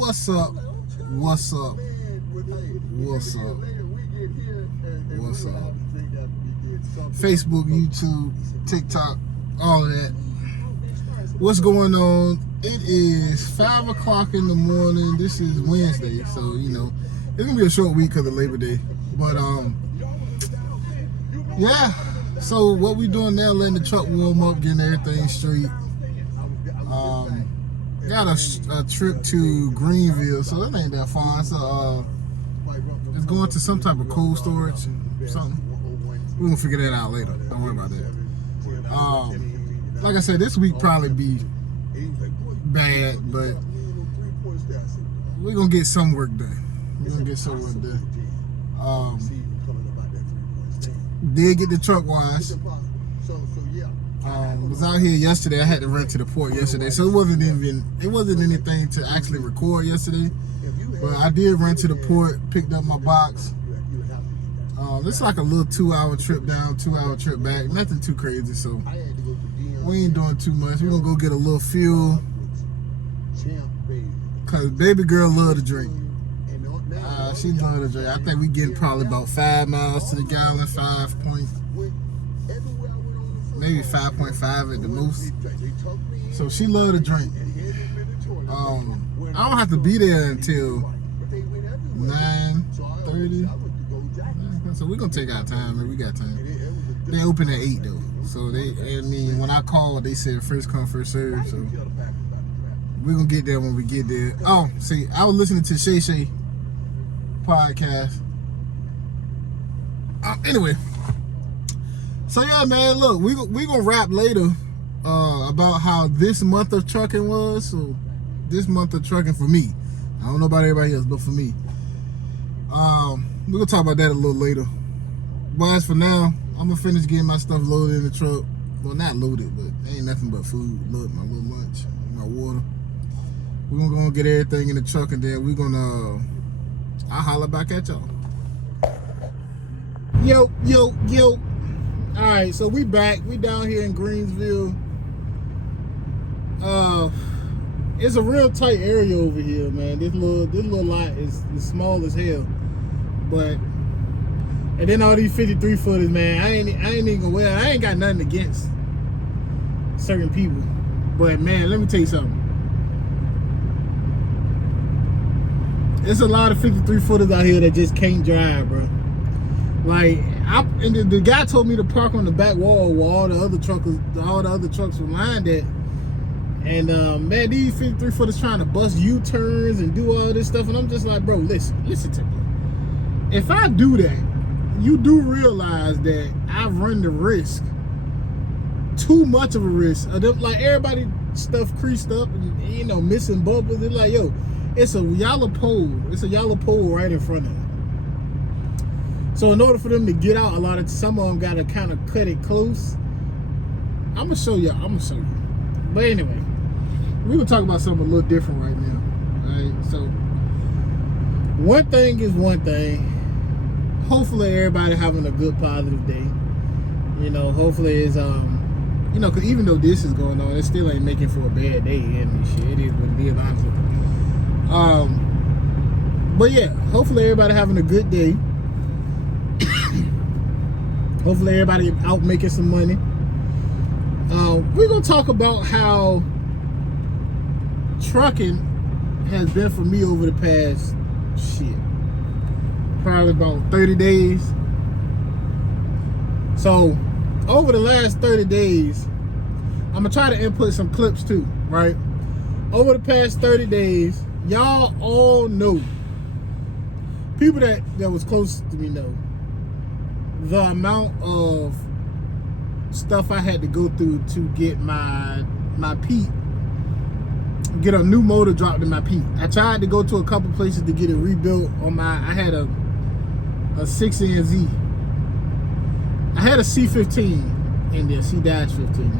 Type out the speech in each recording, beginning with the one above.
What's up? What's up? What's up? What's up? Facebook, YouTube, TikTok, all of that. What's going on? It is 5 o'clock in the morning. This is Wednesday, so you know it's gonna be a short week because of Labor Day. But yeah. So what we doing now? Letting the truck warm up, getting everything straight. Got a trip to Greenville, so that ain't that far. So it's going to some type of cold storage, something. We're gonna figure that out later. Don't worry about that. Like I said, this week probably be bad, but we're gonna get some work done. We're gonna get some work done. Did get the truck washed. Was out here yesterday. I had to run to the port yesterday, so it wasn't anything to actually record yesterday. But I did run to the port, picked up my box. It's like a little 2-hour trip down, 2-hour trip back. Nothing too crazy, so we ain't doing too much. We're gonna go get a little fuel, cause baby girl love to drink. She love to drink. I think we getting probably about 5 miles to the gallon, maybe 5.5 at the most. So she love to drink. I don't have to be there until 9:30. So we're gonna take our time, man. We got time. They open at 8 though. So when I called, they said first come, first serve. So we're gonna get there when we get there. Oh, see, I was listening to Shay Shay podcast. Anyway. So yeah, man, look, we gonna rap later about how this month of trucking was. So this month of trucking for me, I don't know about everybody else, but for me, we're gonna talk about that a little later. But as for now, I'm gonna finish getting my stuff loaded in the truck. Well, not loaded, but ain't nothing but food. Load my little lunch, my water. We're gonna go and get everything in the truck, and then we're gonna I'll holler back at y'all. Yo. All right, so we back. We down here in Greensville. It's a real tight area over here, man. This little lot is small as hell. But and then all these 53 footers, man. I ain't even gonna wear. I ain't got nothing against certain people, but man, let me tell you something. There's a lot of 53 footers out here that just can't drive, bro. Like, the guy told me to park on the back wall where all the other trucks were lined at. And man, these 53 footers trying to bust U-turns and do all this stuff, and I'm just like, bro, listen to me. If I do that, you do realize that I run the risk, too much of a risk of them, like everybody stuff creased up and missing bubbles. They're like, yo, it's a yellow pole. It's a yellow pole right in front of them. So in order for them to get out, some of them got to kind of cut it close. I'm gonna show you. But anyway, we're gonna talk about something a little different right now. All right. So one thing is one thing. Hopefully everybody having a good positive day. Hopefully it's because even though this is going on, it still ain't making for a bad day. And shit, it is what it is, honestly. But yeah, hopefully everybody having a good day. Hopefully everybody out making some money. We're gonna talk about how trucking has been for me over the past probably about 30 days. So over the last 30 days, I'm gonna try to input some clips too, right? Over the past 30 days, y'all all know, people that was close to me know, the amount of stuff I had to go through to get my Pete, get a new motor dropped in my Pete. I tried to go to a couple places to get it rebuilt on I had a 6NZ. I had a C15 in there, C-15 in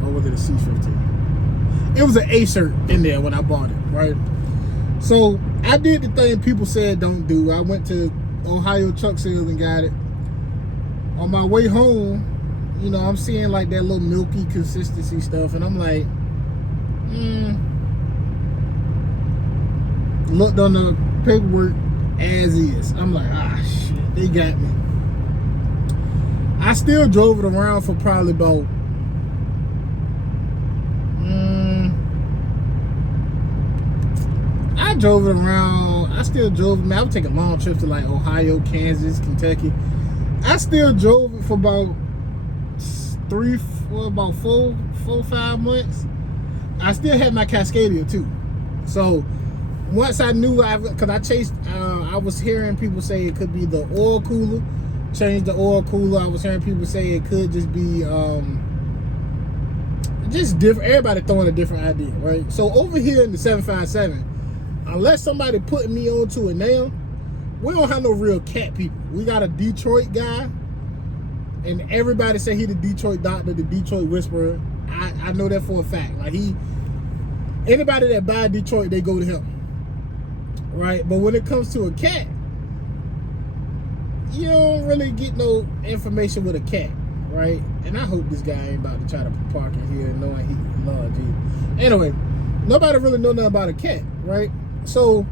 there. Or was it a C15? It was an A-shirt in there when I bought it, right? So I did the thing people said don't do. I went to Ohio truck sales and got it. On my way home, I'm seeing like that little milky consistency stuff, and I'm like, Looked on the paperwork as is. I'm like, ah, shit, they got me. I still drove it around for probably about I drove it around. I still drove it. Man, I would take a long trip to like Ohio, Kansas, Kentucky. I still drove it for about 5 months. I still had my Cascadia too. So once I knew, because I chased, I was hearing people say it could be the oil cooler. Changed the oil cooler. I was hearing people say it could just be just different. Everybody throwing a different idea, right? So over here in the 757, unless somebody putting me onto it now, we don't have no real cat people. We got a Detroit guy, and everybody say he the Detroit doctor, the Detroit whisperer. I know that for a fact. Like anybody that buy Detroit, they go to him, right? But when it comes to a cat, you don't really get no information with a cat, right? And I hope this guy ain't about to try to park in here knowing he, Lord Jesus. Anyway, nobody really know nothing about a cat, right? So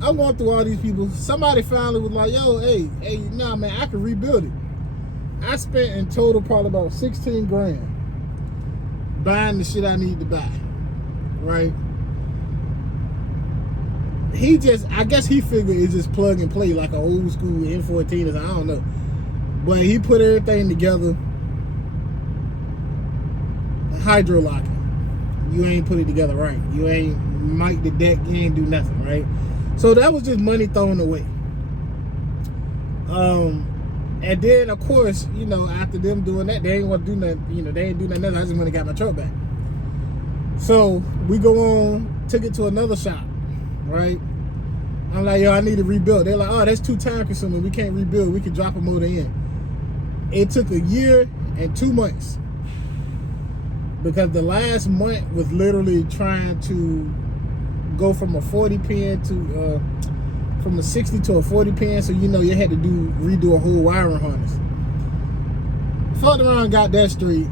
I'm going through all these people. Somebody finally was like, yo, hey, nah, man, I can rebuild it. I spent in total probably about 16 grand buying the shit I need to buy, right? I guess he figured it's just plug and play like an old school N14 or I don't know. But he put everything together. Hydro locking. You ain't put it together right. You ain't mic the deck. You ain't do nothing, right? So that was just money thrown away. And then of course, you know, after them doing that, they ain't want to do nothing. You know, they ain't do nothing else. I just went and got my truck back. So we go on, took it to another shop, right? I'm like, yo, I need to rebuild. They're like, oh, that's too time consuming. We can't rebuild. We can drop a motor in. It took a year and 2 months because the last month was literally trying to go from a 40 pin to from a 60 to a 40 pin. So you know you had to redo a whole wiring harness. Fucked around, got that straight.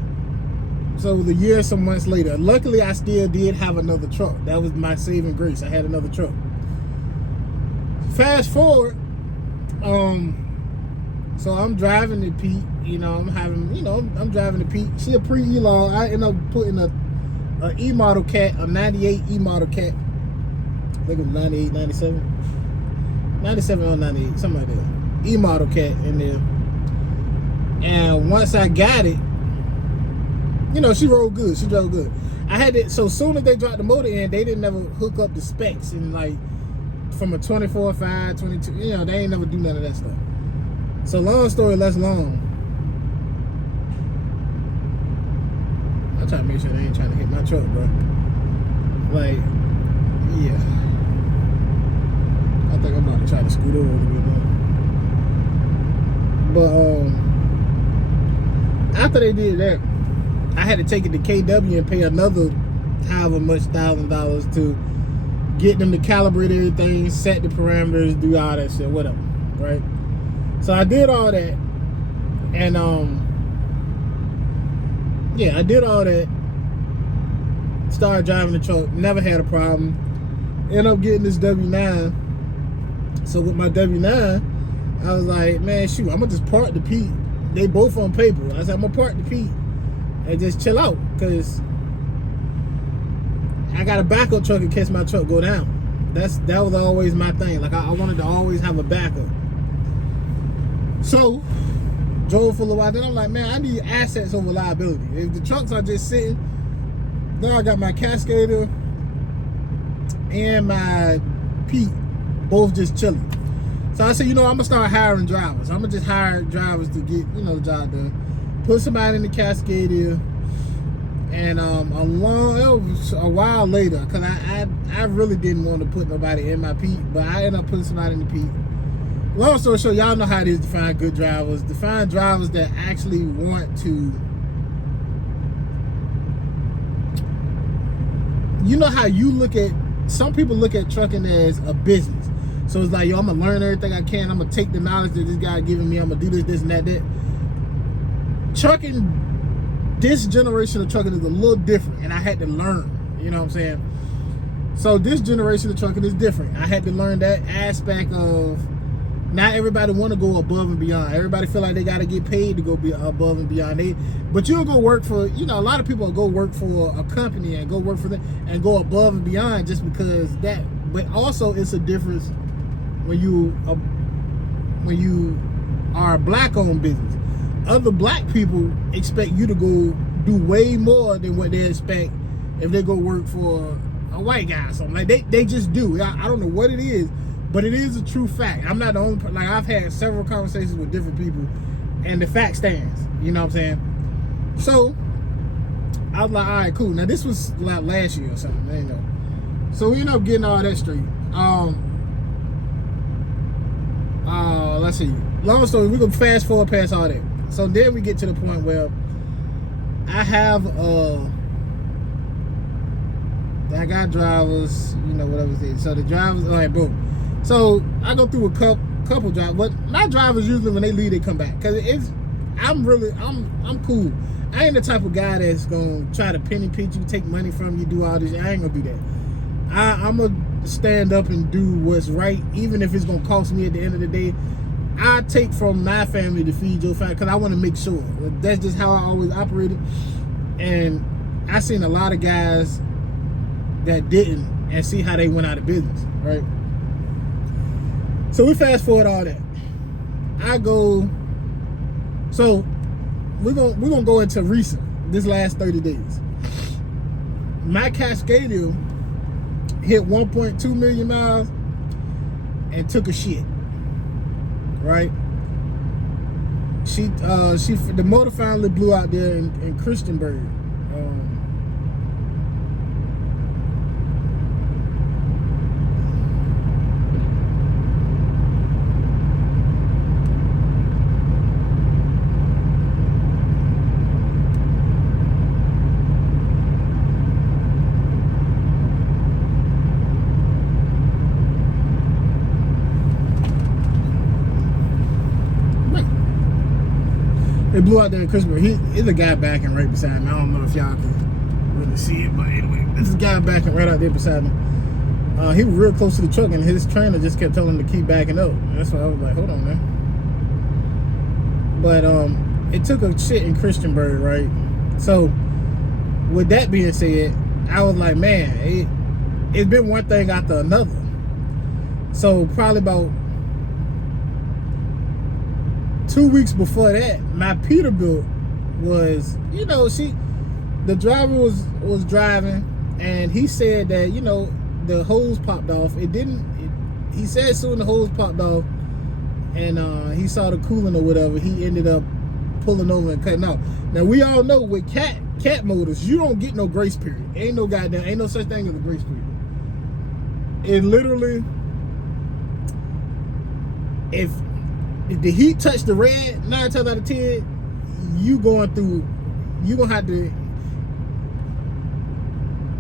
So the year, some months later, luckily I still did have another truck. That was my saving grace. I had another truck. Fast forward, so I'm driving the Pete. You know, I'm driving the Pete. She a pre-E-Long. I end up putting a E-model cat, a 98 E-model cat. I think it was 98, 97. 97 or 98, something like that. E-model cat in there. And once I got it, you know, she rode good. She drove good. I had it, so soon as they dropped the motor in, they didn't never hook up the specs and like from a 24.5, 22, you know, they ain't never do none of that stuff. So long story less long. I try to make sure they ain't trying to hit my truck, bro. Like, yeah. I think I'm about to try to scoot over a little bit more. But after they did that, I had to take it to KW and pay another however much $1,000 to get them to calibrate everything, set the parameters, do all that shit, whatever, right? So I did all that, and yeah, I did all that. Started driving the truck, never had a problem. Ended up getting this W9. So with my W9, I was like, man, shoot, I'm gonna just park the Pete. They both on paper. I said, I'm gonna park the Pete and just chill out, because I got a backup truck in case my truck go down. That was always my thing. Like I wanted to always have a backup. So drove for a little while. Then I'm like, man, I need assets over liability. If the trucks are just sitting, now I got my Cascadia and my Pete both just chilling. So I said, you know, I'm gonna start hiring drivers. I'm gonna just hire drivers to get, you know, the job done. Put somebody in the Cascadia, and it was a while later, because I really didn't want to put nobody in my Pete, but I ended up putting somebody in the Pete. Long story short, y'all know how it is to find good drivers. To find drivers that actually want to, you know how you look at, some people look at trucking as a business. So it's like, yo, I'm gonna learn everything I can. I'm gonna take the knowledge that this guy giving me. I'm gonna do this, and that. Trucking, this generation of trucking is a little different, and I had to learn. You know what I'm saying? So this generation of trucking is different. I had to learn that aspect of not everybody want to go above and beyond. Everybody feel like they got to get paid to go be above and beyond. But you'll go work for, you know, a lot of people will go work for a company and go work for them and go above and beyond just because that. But also it's a difference when you are a black-owned business. Other black people expect you to go do way more than what they expect if they go work for a white guy or something. Like they just do. I don't know what it is, but it is a true fact. I'm not the only, like I've had several conversations with different people and the fact stands, you know what I'm saying? So I was like, all right, cool. Now this was like last year or something, you know. So we ended up getting all that straight. Let's see. Long story, we're gonna fast forward past all that. So then we get to the point where I got drivers, you know, whatever it is. So the drivers, all right, boom. So I go through a couple drivers, but my drivers usually when they leave, they come back. Cause I'm cool. I ain't the type of guy that's gonna try to penny pinch you, take money from you, do all this. I ain't gonna do that. I'm gonna stand up and do what's right, even if it's gonna cost me at the end of the day. I take from my family to feed your family because I want to make sure. That's just how I always operated. And I seen a lot of guys that didn't and see how they went out of business, right? So we fast forward all that. So we're gonna go into recent, this last 30 days. My Cascadia hit 1.2 million miles and took a shit. Right? The motor finally blew out there in Christiansburg. They blew out there in Christiansburg. He's a guy backing right beside me. I don't know if y'all can really see it, but anyway, this is a guy backing right out there beside me. He was real close to the truck, and his trainer just kept telling him to keep backing up. And that's why I was like, hold on, man. But it took a shit in Christiansburg, right? So with that being said, I was like, man, it's been one thing after another. So probably about 2 weeks before that, my Peterbilt was, you know, the driver was driving, and he said that, you know, the hose popped off. He said soon the hose popped off, and he saw the coolant or whatever. He ended up pulling over and cutting off. Now we all know with cat motors, you don't get no grace period. Ain't no such thing as a grace period. It literally, if the heat touch the red, 9 times out of 10, you gonna have to,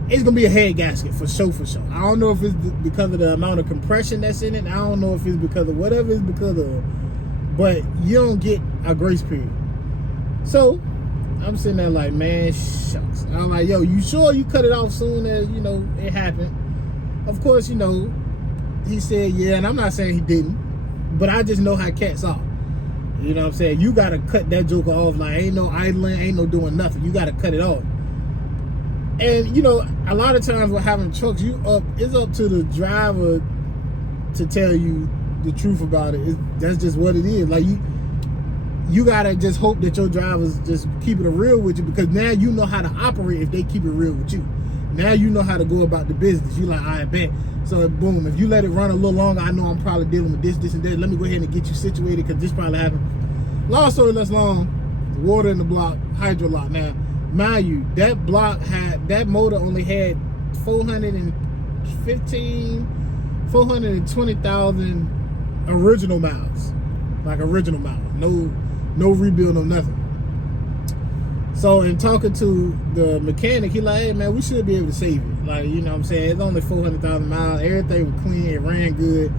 it's gonna be a head gasket for sure. I don't know if it's because of the amount of compression that's in it. I don't know if it's because of whatever it's because of, but you don't get a grace period. So I'm sitting there like, man, shucks. I'm like, yo, you sure you cut it off soon as, you know, it happened? Of course, you know, he said, yeah, and I'm not saying he didn't. But I just know how cats are. You know what I'm saying? You got to cut that joker off. Like, ain't no idling, ain't no doing nothing. You got to cut it off. And, you know, a lot of times with having trucks, it's up to the driver to tell you the truth about it. That's just what it is. Like, you got to just hope that your drivers just keep it real with you, because now you know how to operate if they keep it real with you. Now you know how to go about the business. You like, I bet. So boom, if you let it run a little longer, I know I'm probably dealing with this, and that. Let me go ahead and get you situated, because this probably happened. Long story less long, water in the block, hydro lock. Now, mind you, that motor only had 420,000 original miles. Like original miles. No rebuild, no nothing. So in talking to the mechanic, he like, hey man, we should be able to save it. Like, you know what I'm saying? It's only 400,000 miles. Everything was clean. It ran good.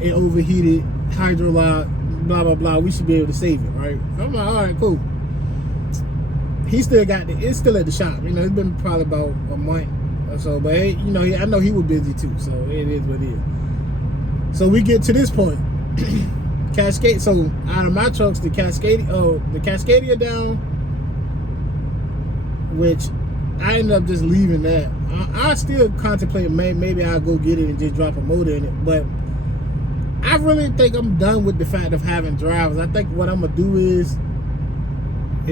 It overheated. Hydro lock. Blah, blah, blah. We should be able to save it, right? I'm like, all right, cool. He still got it's still at the shop. You know, it's been probably about a month So, but hey, you know, I know he was busy too. So it is what it is. So we get to this point. Cascade. So out of my trucks, the Cascadia down, which I ended up just leaving that. I still contemplate maybe I'll go get it and just drop a motor in it, but I really think I'm done with the fact of having drivers. I think what I'm gonna do is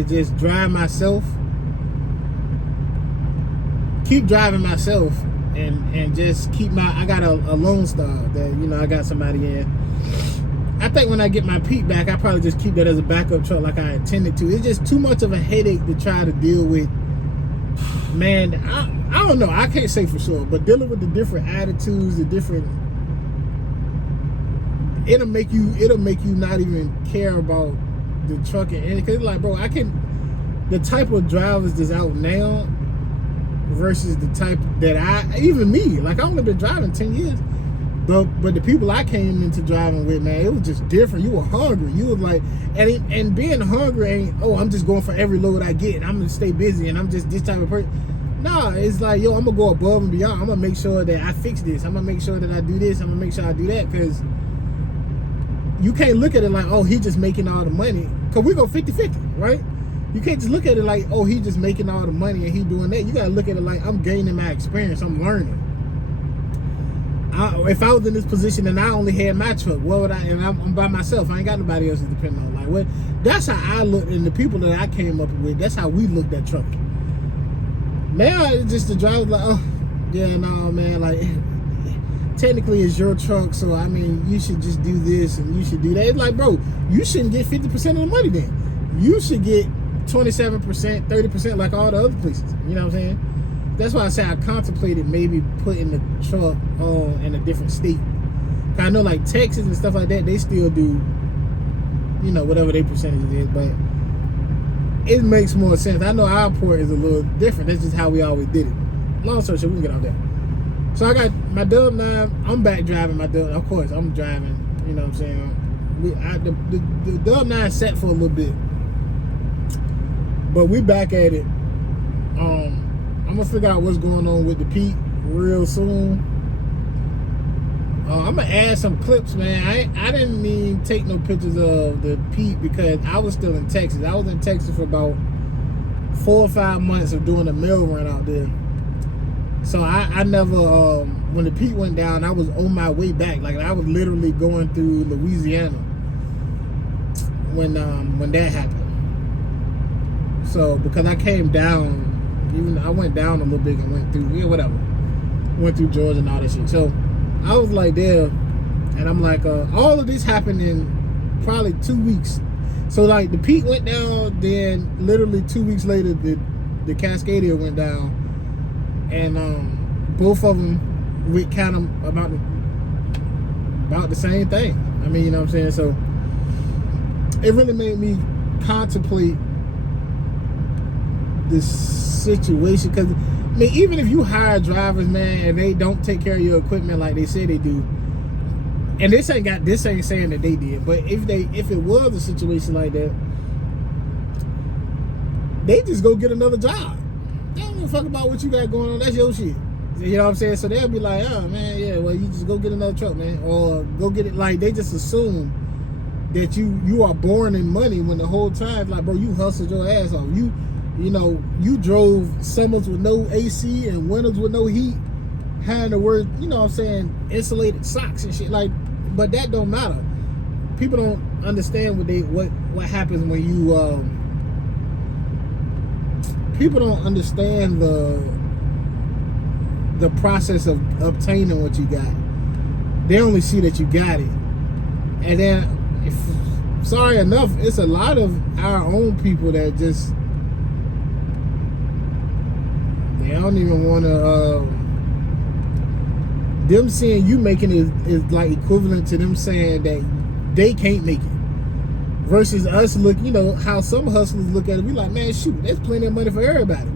just drive myself, keep driving myself, and just keep I got a Lone Star that, you know, I got somebody in. I think when I get my Pete back, I probably just keep that as a backup truck like I intended to. It's just too much of a headache to try to deal with. Man, I don't know. I can't say for sure, but dealing with the different attitudes, the different, it'll make you not even care about the truck and anything. Cause like, bro, the type of drivers that's out now versus the type that even me, like, I've only been driving 10 years. But the people I came into driving with, man, it was just different. You were hungry. You was like, and being hungry ain't, oh, I'm just going for every load I get. I'm gonna stay busy and I'm just this type of person. Nah, it's like, yo, I'm gonna go above and beyond. I'm gonna make sure that I fix this. I'm gonna make sure that I do this. I'm gonna make sure I do that, because you can't look at it like, oh, he just making all the money. Cause we go 50-50, right? You can't just look at it like, oh, he just making all the money and he doing that. You gotta look at it like, I'm gaining my experience. I'm learning. If I was in this position and I only had my truck, what would and I'm by myself, I ain't got nobody else to depend on. Like, what? That's how I look, and the people that I came up with, that's how we looked at trucking. Now it's just the driver like, oh, yeah, no, man, like, technically it's your truck, so I mean, you should just do this and you should do that. It's like, bro, you shouldn't get 50% of the money then. You should get 27%, 30% like all the other places. You know what I'm saying? That's why I say I contemplated maybe putting the truck in a different state. I know like Texas and stuff like that, they still do, you know, whatever their percentage is, but it makes more sense. I know our port is a little different. That's just how we always did it. Long story short, we can get out there. So I got my W9. I'm back driving my W. Of course, I'm driving. You know what I'm saying? The W9 sat for a little bit, but we back at it. I'm gonna figure out what's going on with the Pete real soon. I'm gonna add some clips, man. I didn't even take no pictures of the Pete because I was still in Texas. I was in Texas for about 4 or 5 months of doing a mill run out there. So I never, when the Pete went down, I was on my way back. Like, I was literally going through Louisiana when that happened. So because I came down. Even I went down a little bit and went through, yeah, whatever. Went through Georgia and all that shit. So I was like there, and I'm like, all of this happened in probably 2 weeks. So like the Pete went down, then literally 2 weeks later the Cascadia went down, and both of them we kind of about the same thing. I mean, you know what I'm saying? So it really made me contemplate this situation, because I mean, even if you hire drivers, man, and they don't take care of your equipment like they say they do, and this ain't saying that they did, but if it was a situation like that, they just go get another job. They don't give a fuck about what you got going on. That's your shit. You know what I'm saying? So they'll be like, oh man, yeah, well, you just go get another truck, man, or go get it. Like, they just assume that you are born in money, when the whole time, like, bro, you hustled your ass off. You know, you drove summers with no AC and winters with no heat, had to wear, you know what I'm saying, insulated socks and shit. Like, but that don't matter. People don't understand what happens when you people don't understand the process of obtaining what you got. They only see that you got it. And then, sorry enough, it's a lot of our own people that just, I don't even want to, them seeing you making it is like equivalent to them saying that they can't make it. Versus us look, you know, how some hustlers look at it, we like, man, shoot, there's plenty of money for everybody.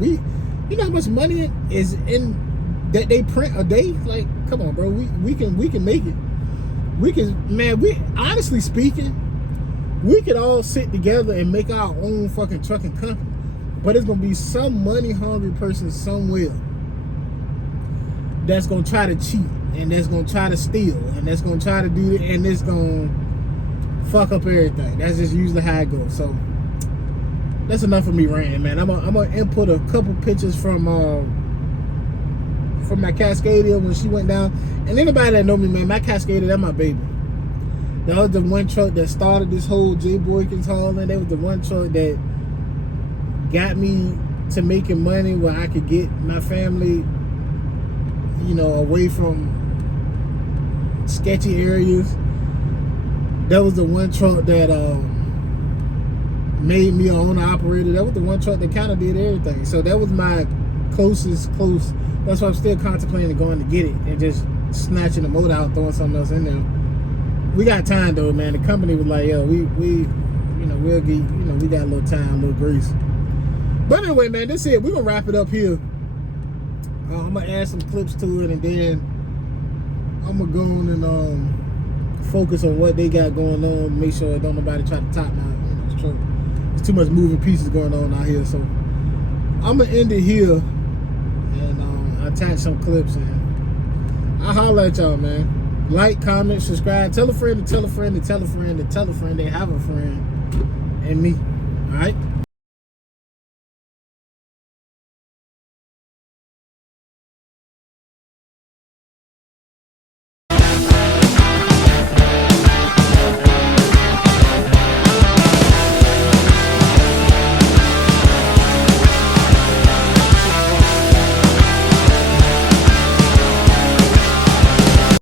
You know how much money is in that they print a day? Like, come on, bro, we can make it. We can, man, honestly speaking, we could all sit together and make our own fucking trucking company. But it's gonna be some money hungry person somewhere that's gonna try to cheat, and that's gonna try to steal, and that's gonna try to do it, and it's gonna fuck up everything. That's just usually how it goes. So that's enough of me ranting, man. I'm gonna input a couple pictures from my Cascadia when she went down. And anybody that know me, man, my Cascadia, that's my baby. That was the one truck that started this whole J. Boykins hauling. That was the one truck that got me to making money where I could get my family, you know, away from sketchy areas. That was the one truck that made me an owner operator. That was the one truck that kind of did everything. So that was my close. That's why I'm still contemplating going to get it and just snatching the motor out, throwing something else in there. We got time though, man. The company was like, yo, we you know, we'll get, you know, we got a little time, a little grace. But anyway, man, that's it. We're gonna wrap it up here. I'm gonna add some clips to it, and then I'm gonna go on and focus on what they got going on. Make sure don't nobody try to top my truck. There's too much moving pieces going on out here, so I'm gonna end it here and attach some clips, and I'll holler at y'all, man. Like, comment, subscribe, tell a friend to tell a friend to tell a friend to tell a friend they have a friend, and me. All right.